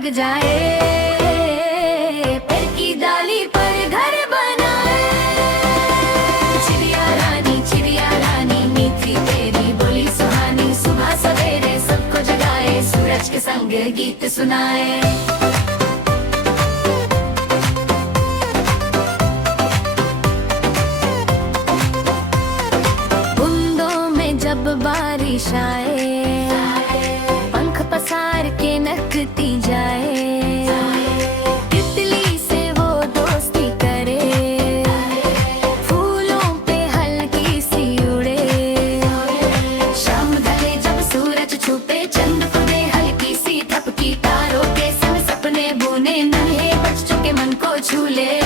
जग जाए, पेड़ की डाली पर घर बनाए। चिड़िया रानी मीठी तेरी बोली सुहानी, सुबह सवेरे सबको जगाए, सूरज के संग गीत सुनाए। जब बारिश आए, पंख पसार के नचती जाए, तितली से वो दोस्ती करे, फूलों पे हल्की सी उड़े। शाम ढले जब सूरज छुपे, चंद पे हल्की सी थपकी, तारों के संग सपने बुने, नन्हे बच्चों के मन को छू ले।